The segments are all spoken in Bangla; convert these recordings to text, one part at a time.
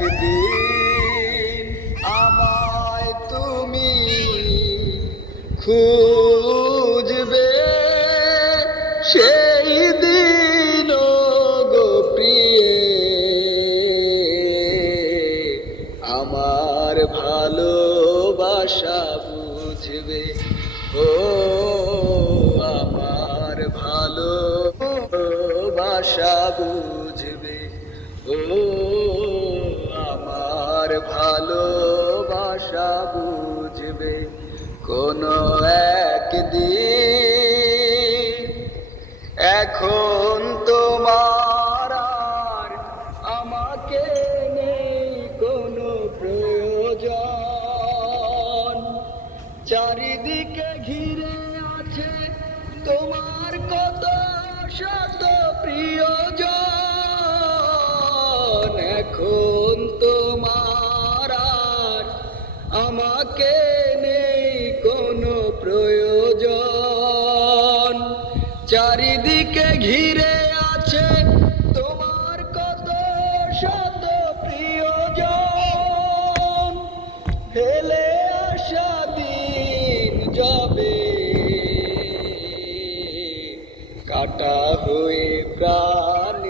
একদিন আমায় তুমি খুঁজবে, সেই দিন গো প্রিয়ে। আমার ভালোবাসা বুঝবে, ও আমার ভালোবাসা বুঝবে, ও ভালোবাসা বুঝবে কোনো একদিন। এখন তোমার আর আমাকে নেই কোনো প্রয়োজন। চারিদিকে ঘিরে আছে তোমার কত শত প্রিয়জন আমাকে নেই কোনো প্রয়োজন। চারিদিকে ঘিরে আছে তোমার কত শত প্রিয়জন। ফেলে আসা দিন যাবে। কাটা হয়ে প্রাণে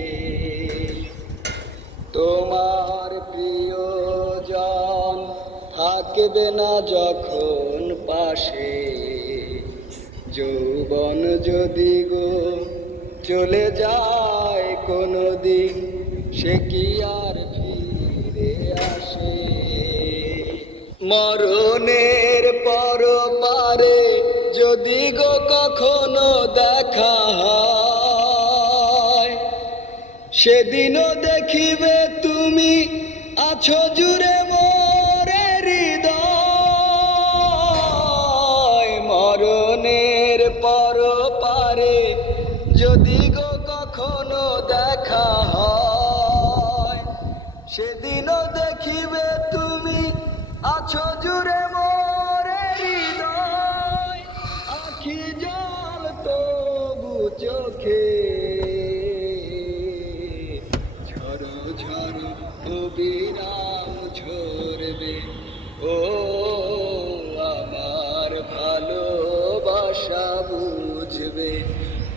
থাকবে না যখন পাশে। যৌবন যদি গো চলে যায় কোনো দিন সে কি আর ফিরে আসে? মরণের পর পারে যদি গো কখনো দেখা হয়, সেদিনও দেখিবে তুমি আছো জুড়ে যদি গো কখনো দেখা হয়, সেদিনও দেখিবে তুমি আছো জুড়ে মোরে হৃদয়। আখি জল তবু চোখে। ঝড়ো ঝড়ো অবিরাম ঝরবে। ও আমার ভালোবাসা বুঝবে।